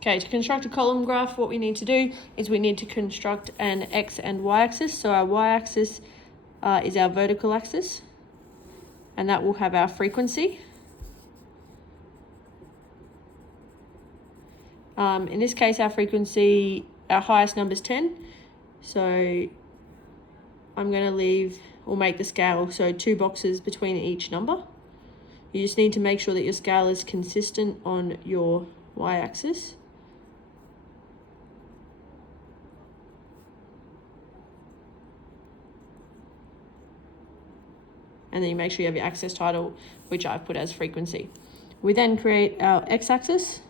Okay, to construct a column graph, what we need to do is we need to construct an x and y axis. So our y axis is our vertical axis, and that will have our frequency. In this case, our frequency, our highest number is 10. So I'm going to leave, or make the scale, so 2 boxes between each number. You just need to make sure that your scale is consistent on your y-axis. And then you make sure you have your axis title, which I've put as frequency. We then create our x-axis.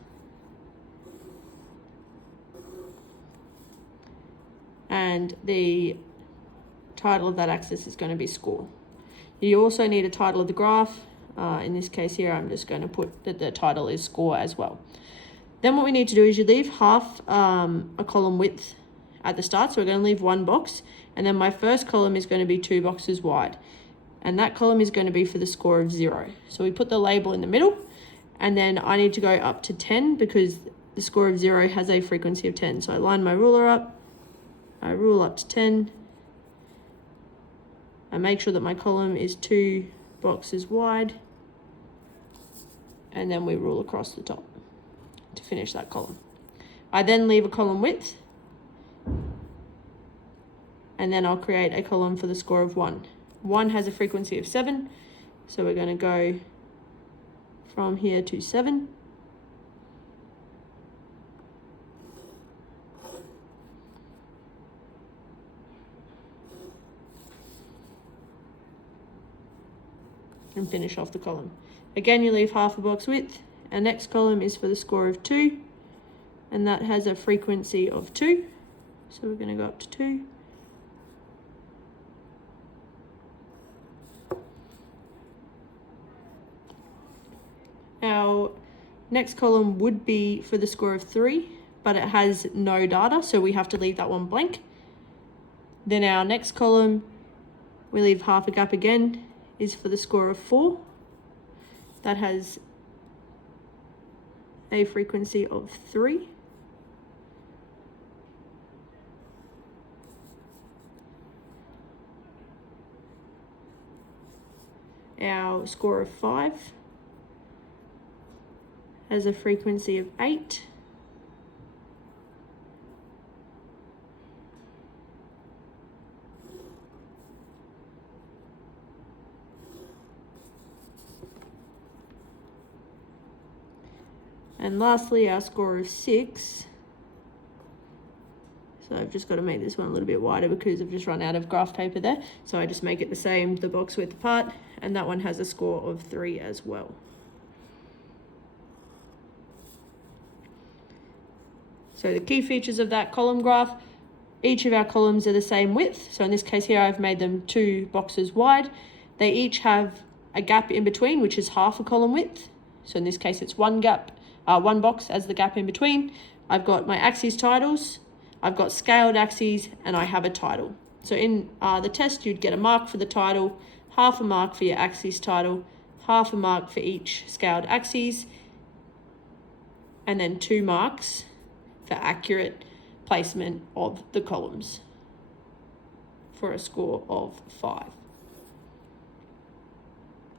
And the title of that axis is going to be score. You also need a title of the graph. In this case here, I'm just going to put that the title is score as well. Then what we need to do is you leave half a column width at the start. So we're going to leave 1 box. And then my first column is going to be 2 boxes wide. And that column is going to be for the score of 0. So we put the label in the middle. And then I need to go up to 10 because the score of 0 has a frequency of 10. So I line my ruler up. I rule up to 10. I make sure that my column is 2 boxes wide. And then we rule across the top to finish that column. I then leave a column width. And then I'll create a column for the score of 1. 1 has a frequency of 7. So we're going to go from here to 7. And finish off the column. Again, you leave half a box width. Our next column is for the score of 2, and that has a frequency of 2. So we're going to go up to 2. Our next column would be for the score of 3, but it has no data, so we have to leave that one blank. Then our next column, we leave half a gap again, is for the score of 4. That has a frequency of 3. Our score of 5 has a frequency of 8. And lastly, our score of 6. So I've just got to make this one a little bit wider because I've just run out of graph paper there. So I just make it the same, the box width apart, and that one has a score of 3 as well. So the key features of that column graph, each of our columns are the same width. So in this case here, I've made them 2 boxes wide. They each have a gap in between, which is half a column width. So in this case, it's 1 box as the gap in between. I've got my axes titles, I've got scaled axes, and I have a title. So in the test, you'd get a mark for the title, half a mark for your axes title, half a mark for each scaled axes, and then 2 marks for accurate placement of the columns for a score of 5.